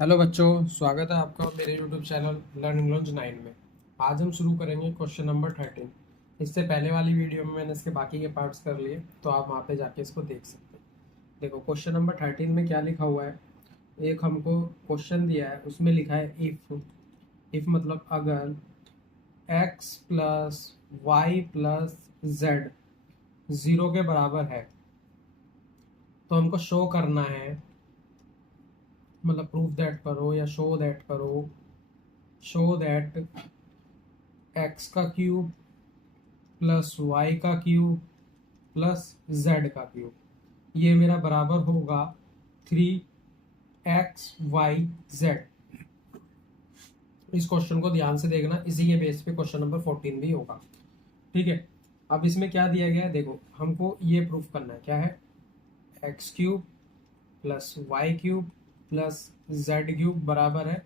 Hello बच्चों, स्वागत है आपका मेरे यूट्यूब चैनल लर्निंग लॉन्च 9 में। आज हम शुरू करेंगे क्वेश्चन नंबर 13। इससे पहले वाली वीडियो में मैंने इसके बाकी के पार्ट्स कर लिए, तो आप वहाँ पे जाके इसको देख सकते हैं। देखो क्वेश्चन नंबर 13 में क्या लिखा हुआ है। एक हमको क्वेश्चन दिया है, उसमें लिखा है इफ़ मतलब अगर x plus y plus z zero के बराबर है तो हमको शो करना है, मतलब प्रूफ दैट करो या शो दैट करो, शो दैट एक्स का क्यूब प्लस वाई का क्यूब प्लस जेड का क्यूब ये मेरा बराबर होगा 3xyz। इस क्वेश्चन को ध्यान से देखना, इसी के बेस पे क्वेश्चन नंबर 14 भी होगा। ठीक है, अब इसमें क्या दिया गया है, देखो हमको ये प्रूफ करना है। क्या है? X cube plus y cube plus z cube बराबर है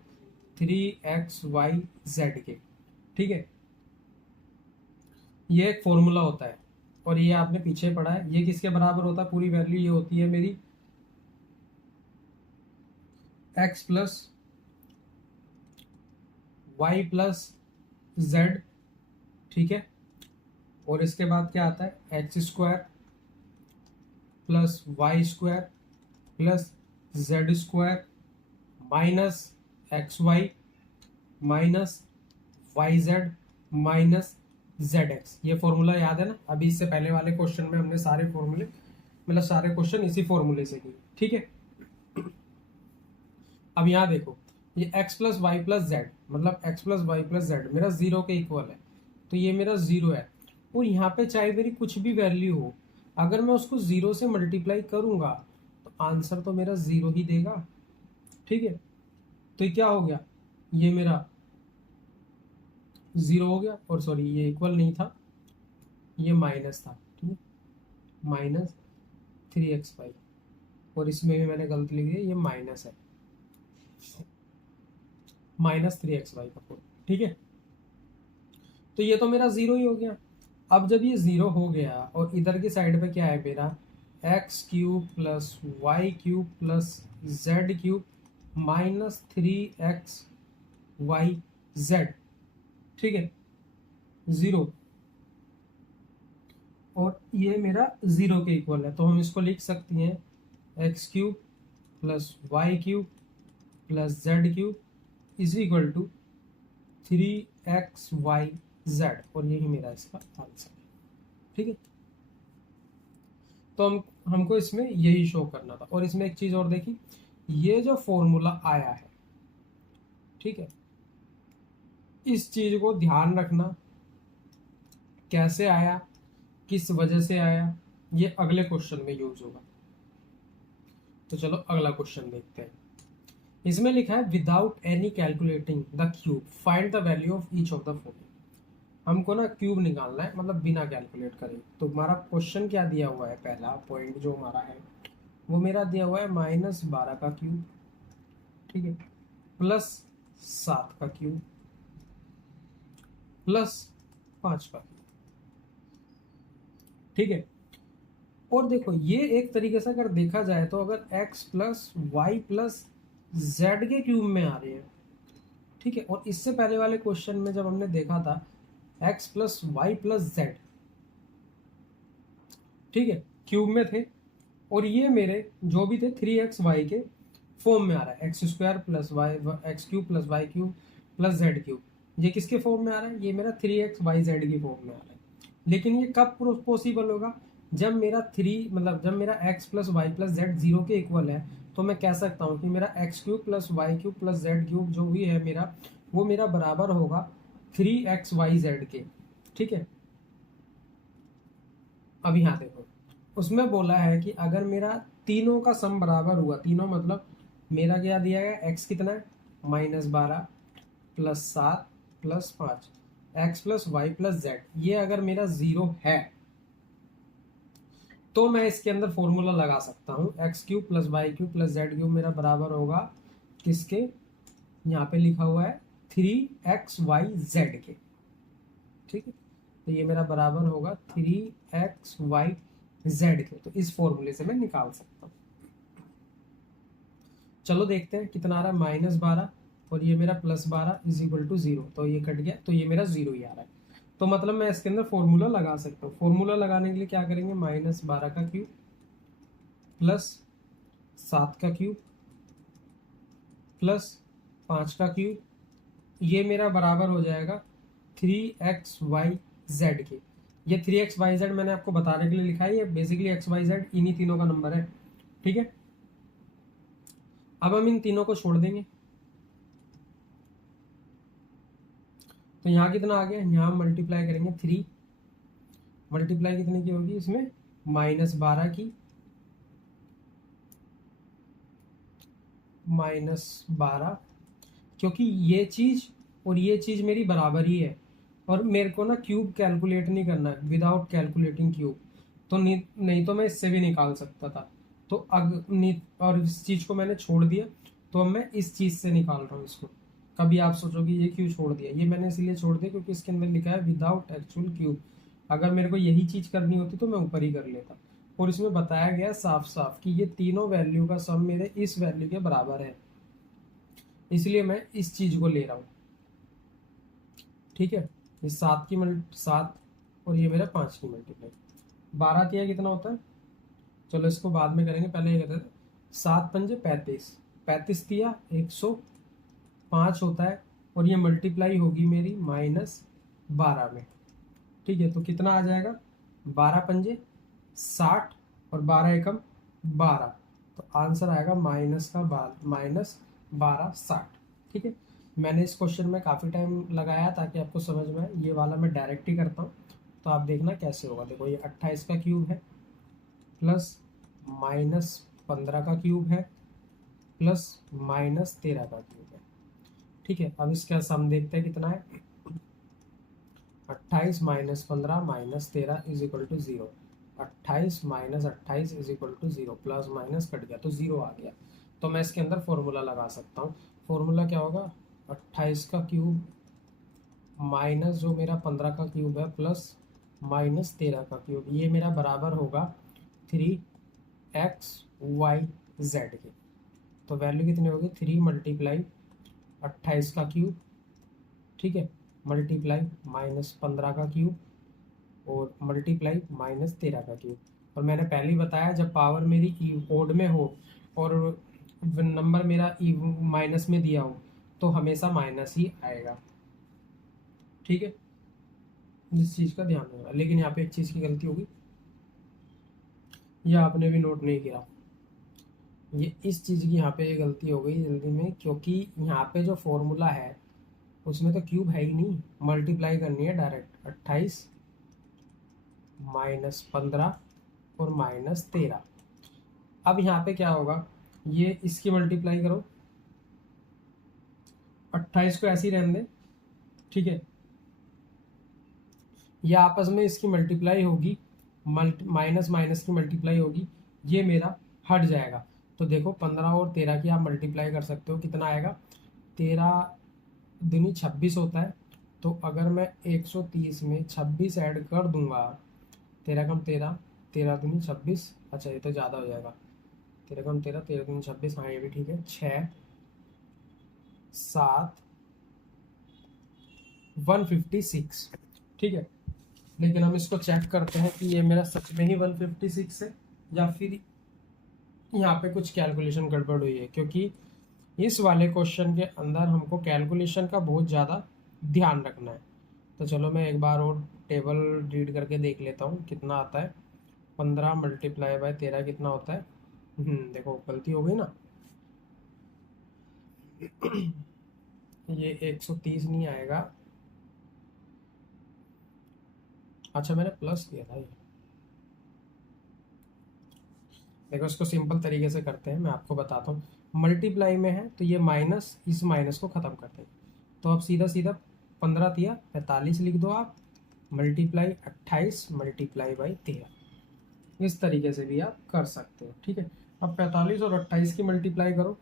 3xyz के। ठीक है, ये एक फॉर्मूला होता है और ये आपने पीछे पढ़ा है। ये किसके बराबर होता है? पूरी वैल्यू ये होती है मेरी x plus y plus z. ठीक है, और इसके बाद क्या आता है? X square plus y square plus z square minus x y minus y z minus z x. ये फॉर्मूला याद है ना? अभी इससे पहले वाले क्वेश्चन में हमने सारे फॉर्मूले, मतलब सारे क्वेश्चन इसी फॉर्मूले से किए। ठीक है, अब यहाँ देखो, ये x plus y plus z मतलब x plus y plus z मेरा जीरो के इक्वल है, तो ये मेरा जीरो है। और यहाँ पे चाहे मेरी कुछ भी वैल्यू हो, अगर मैं उसको जीरो से मल्टीप्लाई करूंगा तो आंसर तो मेरा जीरो ही देगा। ठीक है, तो ये क्या हो गया? ये मेरा जीरो हो गया, और सॉरी ये इक्वल नहीं था, ये माइनस था। ठीक है, माइनस 3x वाई, और इसमें भी मैंने गलती लिख दी, ये माइनस है, माइनस 3x वाई का पूरा। ठीक है, तो ये तो मेरा जीरो ही हो गया। अब जब ये जीरो हो गया और इधर की साइड पे क्या है मेरा? X cube plus y cube plus z cube minus 3xyz। ठीक है, जीरो, और ये मेरा जीरो के इक्वल है, तो हम इसको लिख सकते हैं x cube plus y cube plus z cube is equal to 3xyz, और यही मेरा इसका आंसर है। ठीक है, तो हमको इसमें यही शो करना था। और इसमें एक चीज और देखी, ये जो फॉर्मूला आया है, ठीक है, इस चीज को ध्यान रखना, कैसे आया, किस वजह से आया, ये अगले क्वेश्चन में यूज होगा। तो चलो अगला क्वेश्चन देखते हैं। इसमें लिखा है without any calculating the cube find the value of each of the following. हमको ना क्यूब निकालना है, मतलब बिना कैलकुलेट करे। तो हमारा क्वेश्चन क्या दिया हुआ है? पहला पॉइंट जो हमारा है वो मेरा दिया हुआ है -12 का क्यूब। ठीक है, प्लस 7 का क्यूब प्लस 5 का क्यूब। ठीक है, और देखो ये एक तरीके से अगर देखा जाए तो अगर x plus y plus z के क्यूब में आ रहे हैं। ठीक है, और इससे पहले वाले क्वेश्चन में जब हमने देखा था x plus y plus z, ठीक है, क्यूब में थे, और ये मेरे जो भी थे 3xy के फॉर्म में आ रहा है। X square plus y x cube plus y cube plus z cube, ये किसके फॉर्म में आ रहा है? ये मेरा 3xyz की फॉर्म में आ रहा है। लेकिन ये कब पॉसिबल होगा? जब मेरा जब मेरा x plus y plus z zero के इक्वल है, तो मैं कह सकता हूँ कि मेरा x cube plus y cube plus z cube जो भी है मेरा, वो मेरा बराबर होगा 3xyz के। ठीक है, अब यहाँ देखो, उसमें बोला है कि अगर मेरा तीनों का सम बराबर हुआ, तीनों मतलब मेरा क्या दिया गया? एक्स कितना है? -12 plus 7 plus 5, x plus y plus z, ये अगर मेरा जीरो है तो मैं इसके अंदर फॉर्मूला लगा सकता हूँ। X cube plus y cube plus z cube मेरा बराबर होगा किसके? यहाँ पे लिखा हुआ है 3xyz के। ठीक है, तो ये मेरा बराबर होगा 3xyz के, तो इस फॉर्मूले से मैं निकाल सकता हूँ। चलो देखते हैं कितना आ रहा है, -12 और ये मेरा +12 इज इक्वल टू 0, तो ये कट गया, तो ये मेरा 0 ही आ रहा है। तो मतलब मैं इसके अंदर फॉर्मूला लगा सकता हूँ। फॉर्मूला लगाने के लिए क्या करेंगे, -12 का क्यूब प्लस 7 का क्यूब प्लस 5 का क्यूब, ये मेरा बराबर हो जाएगा 3xyz के। ये 3xyz मैंने आपको बताने के लिए लिखा है, ये बेसिकली xyz इन्हीं तीनों का नंबर है, ठीक है। अब हम इन तीनों को छोड़ देंगे, तो यहाँ कितना आ गया, यहाँ मल्टीप्लाई करेंगे 3, मल्टीप्लाई कितने की होगी इसमें, -12 की, -12, क्योंकि ये चीज और ये चीज मेरी बराबर ही है, और मेरे को ना क्यूब कैलकुलेट नहीं करना है विदाउट कैलकुलेटिंग क्यूब, तो नहीं तो मैं इससे भी निकाल सकता था। तो और इस चीज को मैंने छोड़ दिया, तो अब मैं इस चीज से निकाल रहा हूँ इसको। कभी आप सोचोगे ये क्यों छोड़ दिया, ये मैंने इसलिए छोड़ दिया क्योंकि इसके अंदर लिखा है विदाउट एक्चुअल क्यूब। अगर मेरे को यही चीज करनी होती तो मैं ऊपर ही कर लेता, और इसमें बताया गया साफ साफ कि ये तीनों वैल्यू का सम मेरे इस वैल्यू के बराबर है, इसलिए मैं इस चीज को ले रहा हूँ, ठीक है। ये 7 और ये मेरा 5 की मल्टीप्लाई, 12 तिया कितना होता है, चलो इसको बाद में करेंगे, पहले ये कहते हैं 7 पंजे 35, 35 तिया 105 होता है, और ये मल्टीप्लाई होगी मेरी -12 में, ठीक है। तो कितना आ जाएगा, 12 पंजे 60 और 12 एकम 12, तो आंसर आएगा -12 60, ठीक है। मैंने इस क्वेश्चन में काफ़ी टाइम लगाया ताकि आपको समझ में आए, ये वाला मैं डायरेक्ट ही करता हूँ, तो आप देखना कैसे होगा। देखो ये 28 का क्यूब है प्लस -15 का क्यूब है प्लस -13 का क्यूब है, ठीक है। अब इसका सम देखते हैं कितना है, 28 -15 -13 is equal to 0, 28 -28 is equal to 0, plus minus cut गया तो 0 आ गया। तो मैं इसके अंदर फॉर्मूला लगा सकता हूँ। फॉर्मूला क्या होगा, 28 का क्यूब माइनस जो मेरा 15 का क्यूब है प्लस -13 का क्यूब, ये मेरा बराबर होगा 3xyz के। तो वैल्यू कितनी होगी, 3 मल्टीप्लाई 28 का क्यूब, ठीक है, मल्टीप्लाई -15 का क्यूब और मल्टीप्लाई -13 का क्यूब। और मैंने पहले ही बताया जब पावर मेरी ओड में हो और नंबर मेरा माइनस में दिया हो तो हमेशा माइनस ही आएगा, ठीक है। इस चीज़ का ध्यान रखना। लेकिन यहाँ पे एक चीज़ की गलती होगी, यह आपने भी नोट नहीं किया, ये इस चीज़ की यहाँ पे ये गलती हो गई जल्दी में, क्योंकि यहाँ पे जो फॉर्मूला है उसमें तो क्यूब है ही नहीं, मल्टीप्लाई करनी है डायरेक्ट, 28 -15 और -13। अब यहाँ पे क्या होगा, ये इसकी मल्टीप्लाई करो, 28 को ऐसे ही रहने दें, ठीक है, ये आपस में इसकी मल्टीप्लाई होगी, माइनस माइनस की मल्टीप्लाई होगी, ये मेरा हट जाएगा। तो देखो 15 और 13 की आप मल्टीप्लाई कर सकते हो, कितना आएगा, 13 दूनी 26 होता है। तो अगर मैं 130 में 26 ऐड कर दूंगा, 13 कम 13, 13 दूनी 26, अच्छा ये तो ज़्यादा हो जाएगा, 13 कम 13, 13 दूनी 26, हाँ ये भी ठीक है, 6 7 156, ठीक है। लेकिन हम इसको चेक करते हैं कि ये मेरा सच में ही 156 है या फिर यहाँ पे कुछ कैलकुलेशन गड़बड़ हुई है, क्योंकि इस वाले क्वेश्चन के अंदर हमको कैलकुलेशन का बहुत ज़्यादा ध्यान रखना है। तो चलो मैं एक बार और टेबल रीड करके देख लेता हूँ कितना आता है, 15 मल्टीप्लाई बाय 13 कितना होता है, देखो गलती हो गई ना, ये 130 नहीं आएगा, अच्छा मैंने प्लस किया था ये, देखो इसको सिंपल तरीके से करते हैं, मैं आपको बताता हूँ। मल्टीप्लाई में है तो ये माइनस इस माइनस को ख़त्म करते हैं, तो अब सीधा सीधा 15 तिया 45 लिख दो आप, मल्टीप्लाई 28 मल्टीप्लाई बाई 13, इस तरीके से भी आप कर सकते हो, ठीक है। अब 45 और 28 की मल्टीप्लाई करो,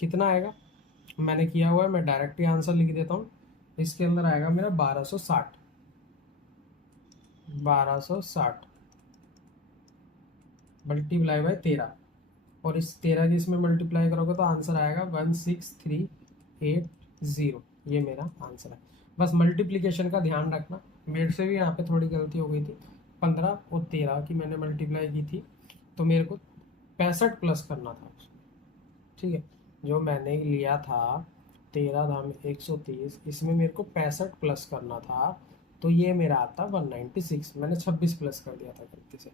कितना आएगा, मैंने किया हुआ है, मैं डायरेक्ट ही आंसर लिख देता हूँ। इसके अंदर आएगा मेरा 1260 मल्टीप्लाई बाय 13, और इस 13 की इसमें मल्टीप्लाई करोगे तो आंसर आएगा 16380। ये मेरा आंसर है। बस मल्टीप्लिकेशन का ध्यान रखना। मेरे से भी यहाँ पे थोड़ी गलती हो गई थी, 15 और 13 की मैंने मल्टीप्लाई की थी, तो मेरे को 65 प्लस करना था। ठीक है, जो मैंने लिया था 13 धाम 130, इसमें मेरे को 65 प्लस करना था, तो ये मेरा आता 196। मैंने 26 प्लस कर दिया था गलती से।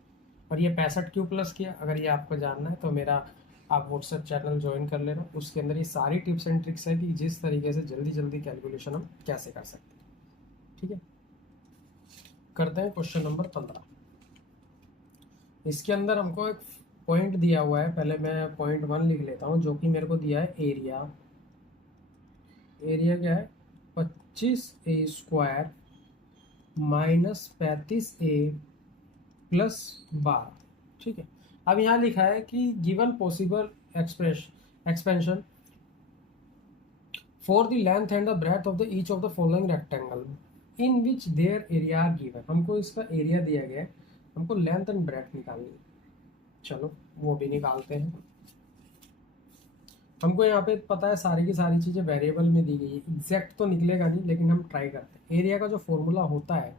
और ये 65 क्यों प्लस किया, अगर ये आपको जानना है तो मेरा आप व्हाट्सएप चैनल ज्वाइन कर लेना। उसके अंदर ये सारी टिप्स एंड ट्रिक्स है कि जिस तरीके से जल्दी जल्दी कैलकुलेशन हम कैसे कर सकते हैं। ठीक है, करते हैं क्वेश्चन नंबर 15। इसके अंदर हमको एक पॉइंट दिया हुआ है, पहले मैं पॉइंट 1 लिख लेता हूँ, जो कि मेरे को दिया है एरिया। एरिया क्या है, 25a² माइनस 35a प्लस 12। ठीक है, अब यहाँ लिखा है कि given possible expansion for the length and the breadth of the each of the following rectangle in which their area are given. हमको इसका एरिया दिया गया है, हमको लेंथ एंड ब्रेथ निकालनी है। चलो वो भी निकालते हैं। हमको यहाँ पे पता है सारी की सारी चीज़ें वेरिएबल में दी गई है, एग्जैक्ट तो निकलेगा नहीं, लेकिन हम ट्राई करते हैं। एरिया का जो फॉर्मूला होता है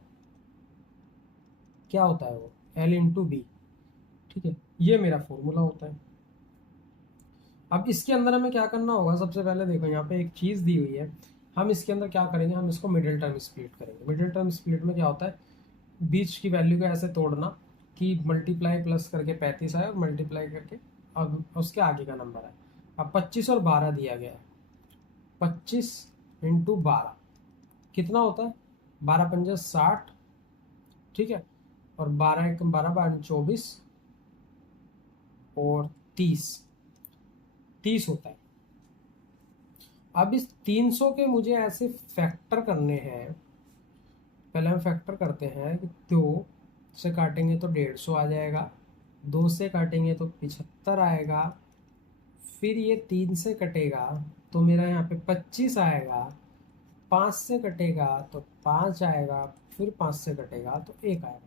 क्या होता है, वो L/B। ठीक है, ये मेरा फॉर्मूला होता है। अब इसके अंदर हमें क्या करना होगा, सबसे पहले देखो यहाँ पे एक चीज़ दी हुई है, हम इसके अंदर क्या करेंगे, हम इसको मिडिल टर्म स्प्लिट करेंगे। मिडिल टर्म स्प्लिट में क्या होता है, बीच की वैल्यू को ऐसे तोड़ना कि मल्टीप्लाई प्लस करके 35 आए और मल्टीप्लाई करके अब उसके आगे का नंबर है। अब 25 और 12 दिया गया है, 25 इंटू 12 कितना होता है, 12 पंजे 60। ठीक है, और 12 एकम 12 12 24 और 30 होता है। अब इस 300 के मुझे ऐसे फैक्टर करने हैं। पहले हम फैक्टर करते हैं कि 2 से काटेंगे तो 150 आ जाएगा, 2 से काटेंगे तो 75 आएगा, फिर ये 3 से कटेगा तो मेरा यहाँ पे 25 आएगा, 5 से कटेगा तो 5 आएगा, फिर 5 से कटेगा तो 1 आएगा।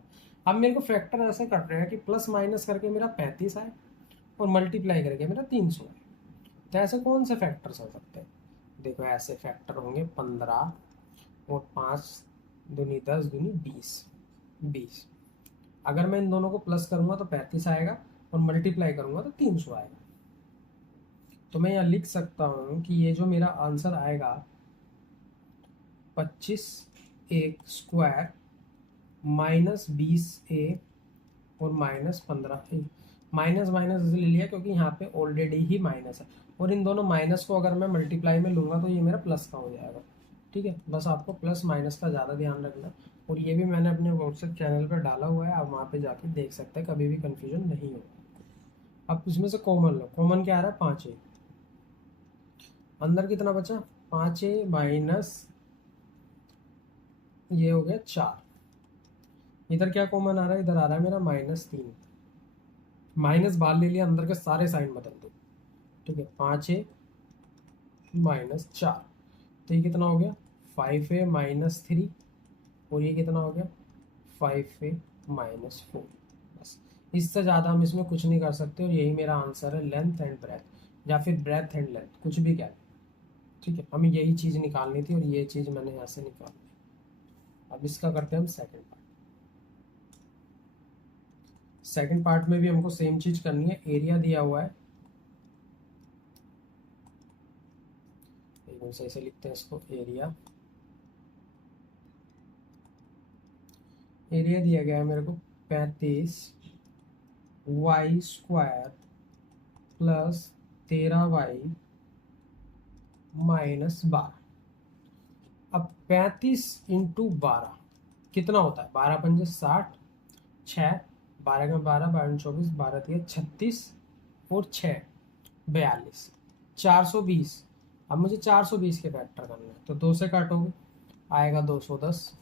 अब मेरे को फैक्टर ऐसे कर रहे हैं कि प्लस माइनस करके मेरा 35 आए और मल्टीप्लाई करके मेरा 300 आए। तो ऐसे कौन से फैक्टर्स हो सकते हैं, देखो ऐसे फैक्टर होंगे 15 और 5 दूनी 10 दूनी 20। अगर मैं इन दोनों को प्लस करूंगा तो 35 आएगा और मल्टीप्लाई करूंगा तो 300 आएगा। तो मैं यहाँ लिख सकता हूँ कि ये जो मेरा आंसर आएगा 25a² माइनस 20a और माइनस 15a। माइनस माइनस इसलिए लिया क्योंकि यहाँ पे ऑलरेडी ही माइनस है, और इन दोनों माइनस को अगर मैं मल्टीप्लाई में लूँगा तो ये मेरा प्लस का हो जाएगा। ठीक है, बस आपको प्लस माइनस का ज़्यादा ध्यान रखना, और ये भी मैंने अपने व्हाट्सएप चैनल पर डाला हुआ है, आप वहाँ पे जाके देख सकते हैं, कभी भी कन्फ्यूजन नहीं होगा। अब उसमें से कॉमन लो, कॉमन क्या आ रहा है, 5a। अंदर कितना बचा, 5a माइनस ये हो गया 4। इधर क्या कॉमन आ रहा है, इधर आ रहा है मेरा -3। माइनस बाहर ले लिया, अंदर के सारे साइन बदल दो। ठीक है, 5a माइनस 4, तो ये कितना हो गया 5a माइनस 3, और ये कितना हो गया 5a माइनस 4। बस इससे ज़्यादा हम इसमें कुछ नहीं कर सकते, और यही मेरा आंसर है, लेंथ एंड ब्रेथ, या फिर ब्रेथ एंड लेंथ, कुछ भी क्या। ठीक है, हमें यही चीज़ निकालनी थी और ये चीज़ मैंने यहाँ से निकाल ली। अब इसका करते हैं हम सेकंड पार्ट। सेकंड पार्ट में भी हमको सेम चीज़ करनी है। एरिया दिया हुआ है, सही से लिखते हैं इसको, एरिया दिया गया है मेरे को 35y² प्लस 13y माइनस 12। अब 35 इंटू 12 कितना होता है, 12 पंजे 60, 6 12 का 12 12 24 12 3 36 और 6 42 420। अब मुझे 420 के फैक्टर करना है, तो 2 से काटोगे आएगा 210,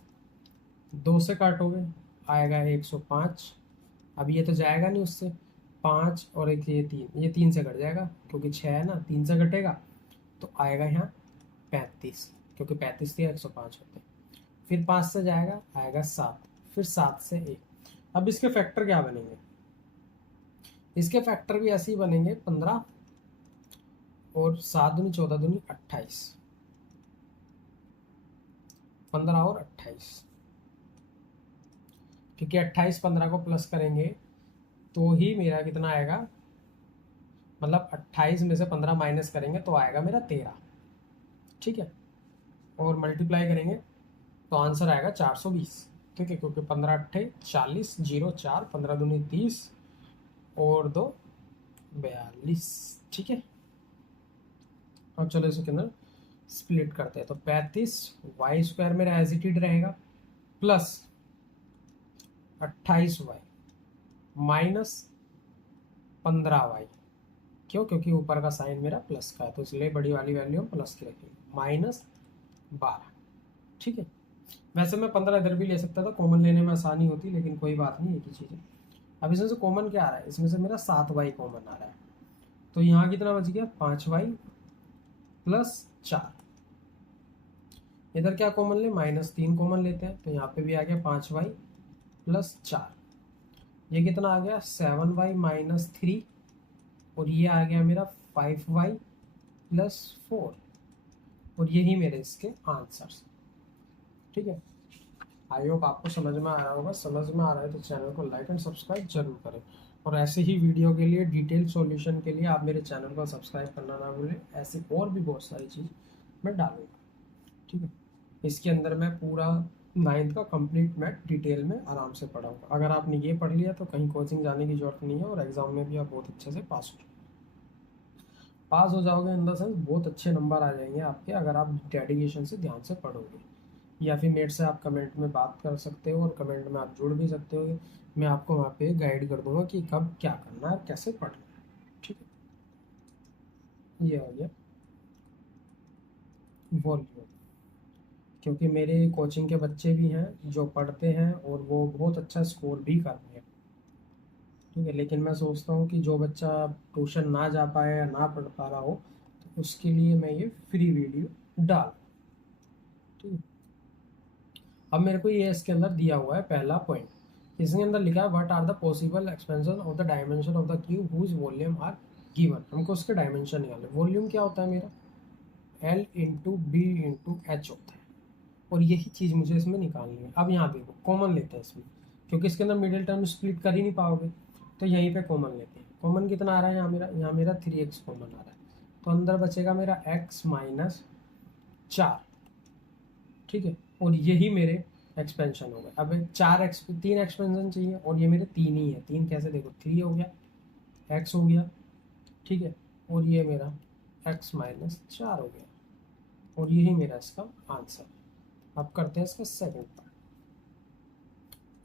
2 से काटोगे आएगा 105। अब ये तो जाएगा नहीं उससे, 5 और एक ये 3 से कट जाएगा क्योंकि 6 है ना, 3 से कटेगा तो आएगा यहाँ 35, क्योंकि 35 से 105 होते हैं। फिर 5 से जाएगा आएगा 7, फिर 7 से 1। अब इसके फैक्टर क्या बनेंगे, इसके फैक्टर भी ऐसे ही बनेंगे 15 और 7 दूनी 14 दूनी 28, 15 और 28, क्योंकि 28 15 को प्लस करेंगे तो ही मेरा कितना आएगा, मतलब 28 में से 15 माइनस करेंगे तो आएगा मेरा 13, ठीक है। और मल्टीप्लाई करेंगे तो आंसर आएगा 420, ठीक है, क्योंकि 15 अट्ठे 40, 0 4, 15 दूनी 30 और 2 42, ठीक है। अब चलो इसके अंदर स्प्लिट करते हैं, तो 35 वाई स्क्वायर मेरा एज इट इज रहेगा प्लस 28 वाई माइनस 15 वाई, क्यों, क्योंकि ऊपर का साइन मेरा प्लस का है तो इसलिए बड़ी वाली वैल्यू हम प्लस की रखेंगे, माइनस 12, ठीक है। वैसे मैं 15 इधर भी ले सकता था, कॉमन लेने में आसानी होती, लेकिन कोई बात नहीं, एक ही चीज़ है। अब इसमें से कॉमन क्या आ रहा है, इसमें से मेरा 7 वाई कॉमन आ रहा है, तो यहाँ कितना बच गया 5 वाई प्लस 4, इधर क्या कॉमन ले, -3 कॉमन लेते हैं, तो यहाँ पे भी आ गया 5 वाई प्लस 4, ये कितना आ गया 7 वाई माइनस 3, और ये आ गया मेरा 5 वाई प्लस 4, और यही मेरे इसके आंसर्स, ठीक है। आई होप आपको समझ में आ रहा होगा, समझ में आ रहा है तो चैनल को लाइक एंड सब्सक्राइब जरूर करें, और ऐसे ही वीडियो के लिए, डिटेल सॉल्यूशन के लिए आप मेरे चैनल को सब्सक्राइब करना ना भूलें, ऐसे और भी बहुत सारी चीज़ मैं डालूंगा, ठीक है। इसके अंदर मैं पूरा 9th का कंप्लीट मैथ डिटेल में आराम से पढ़ाऊंगा। अगर आपने ये पढ़ लिया तो कहीं कोचिंग जाने की जरूरत नहीं है, और एग्जाम में भी आप बहुत अच्छे से पास हो जाओगे, इन द सेंस बहुत अच्छे नंबर आ जाएंगे आपके, अगर आप डेडिकेशन से ध्यान से पढ़ोगे। या फिर मेरे से आप कमेंट में बात कर सकते हो, और कमेंट में आप जुड़ भी सकते हो, मैं आपको वहाँ पे गाइड कर दूंगा कि कब क्या करना है, कैसे पढ़ना है, ठीक है। ये हो गया वॉल्यूम, क्योंकि मेरे कोचिंग के बच्चे भी हैं जो पढ़ते हैं और वो बहुत अच्छा स्कोर भी कर रहे हैं, ठीक है। लेकिन मैं सोचता हूँ कि जो बच्चा ट्यूशन ना जा पाए या ना पढ़ पा रहा हो, तो उसके लिए मैं ये फ्री वीडियो डाल, ठीक है। अब मेरे को ये इसके अंदर दिया हुआ है पहला पॉइंट, इसके अंदर लिखा है what are the possible expansion of the dimension of the cube whose volume are given. हमको उसके डायमेंशन निकालने, वॉल्यूम क्या होता है मेरा, L into B into H होता है, और यही चीज़ मुझे इसमें निकालनी है। अब यहाँ देखो कॉमन लेते हैं इसमें, क्योंकि इसके अंदर मिडिल टर्म स्प्लिट कर ही नहीं पाओगे, तो यहीं पे कॉमन लेते हैं। कॉमन कितना आ रहा है यहाँ मेरा 3x कॉमन आ रहा है, तो अंदर बचेगा मेरा x माइनस 4, ठीक है, और यही मेरे एक्सपेंशन हो गए। अब 3 एक्सपेंशन चाहिए, और ये मेरे 3 ही है, 3 कैसे, देखो 3 हो गया, x हो गया, ठीक है, और ये मेरा x माइनस 4 हो गया, और यही मेरा इसका आंसर। अब करते हैं इसका सेकंड पार्ट,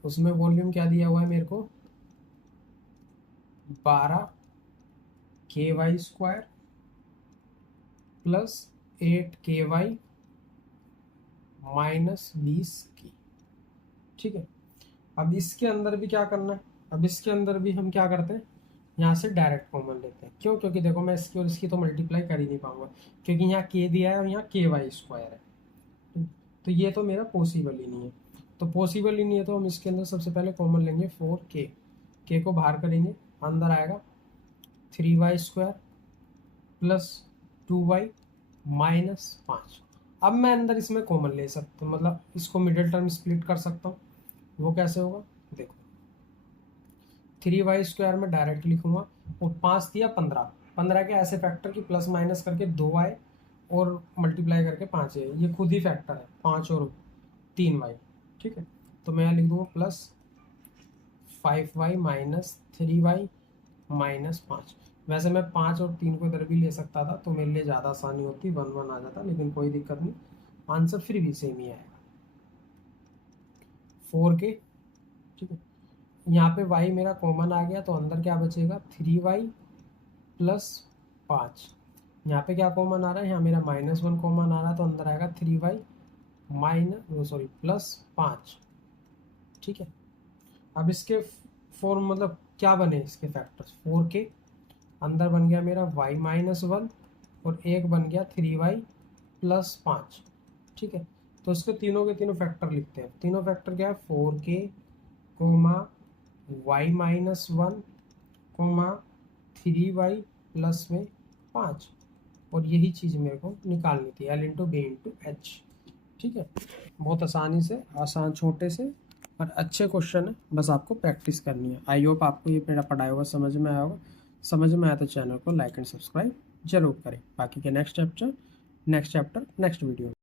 उसमें वॉल्यूम क्या दिया हुआ है मेरे को, 12 के वाई स्क्वायर प्लस 8 के वाई माइनस 20 की, ठीक है। अब इसके अंदर भी क्या करना है, अब इसके अंदर भी हम क्या करते हैं, यहाँ से डायरेक्ट कॉमन लेते हैं, क्यों, क्योंकि देखो मैं इसकी और इसकी तो मल्टीप्लाई कर ही नहीं पाऊंगा, क्योंकि यहाँ के दिया है और यहाँ के वाई स्क्वायर है, तो ये तो मेरा पॉसिबल ही नहीं है। तो पॉसिबल ही नहीं है तो हम इसके अंदर सबसे पहले कॉमन लेंगे 4k, के को बाहर करेंगे, अंदर आएगा 3y square plus 2y minus 5। अब मैं अंदर इसमें कॉमन ले सकता हूँ, मतलब इसको मिडिल टर्म स्प्लिट कर सकता हूँ। वो कैसे होगा, देखो 3y स्क्वायर में डायरेक्ट लिखूंगा, और 5 दिया 15, 15 के ऐसे फैक्टर की प्लस माइनस करके 2y और मल्टीप्लाई करके 5 है, ये खुद ही फैक्टर है, 5 और 3y, ठीक है। तो मैं लिख दूंगा plus 5y minus 3y minus 5। वैसे मैं 5 और 3 को इधर भी ले सकता था, तो मेरे लिए ज़्यादा आसानी होती, 1 1 आ जाता, लेकिन कोई दिक्कत नहीं, आंसर फिर भी सेम ही आएगा 4k, ठीक है। यहाँ पे y मेरा कॉमन आ गया, तो अंदर क्या बचेगा 3y प्लस 5। यहाँ पे क्या कॉमन आ रहा है, यहाँ मेरा -1 कॉमन आ रहा है, तो अंदर आएगा 3y प्लस 5, ठीक है। अब इसके फॉर्म मतलब क्या बने इसके फैक्टर्स, 4k अंदर बन गया मेरा y-1, और एक बन गया 3y प्लस 5, ठीक है। तो इसके तीनों के तीनों फैक्टर लिखते हैं, तीनों फैक्टर क्या है, 4k coma y-1 coma 3y plus में 5, और यही चीज़ मेरे को निकालनी थी L into B into H. ठीक है, बहुत आसानी से, आसान छोटे से और अच्छे क्वेश्चन है, बस आपको प्रैक्टिस करनी है। आई होप आपको ये मेरा पढ़ाया हुआ समझ में आया होगा। समझ में आया तो चैनल को लाइक एंड सब्सक्राइब जरूर करें। बाकी के नेक्स्ट चैप्टर नेक्स्ट वीडियो में।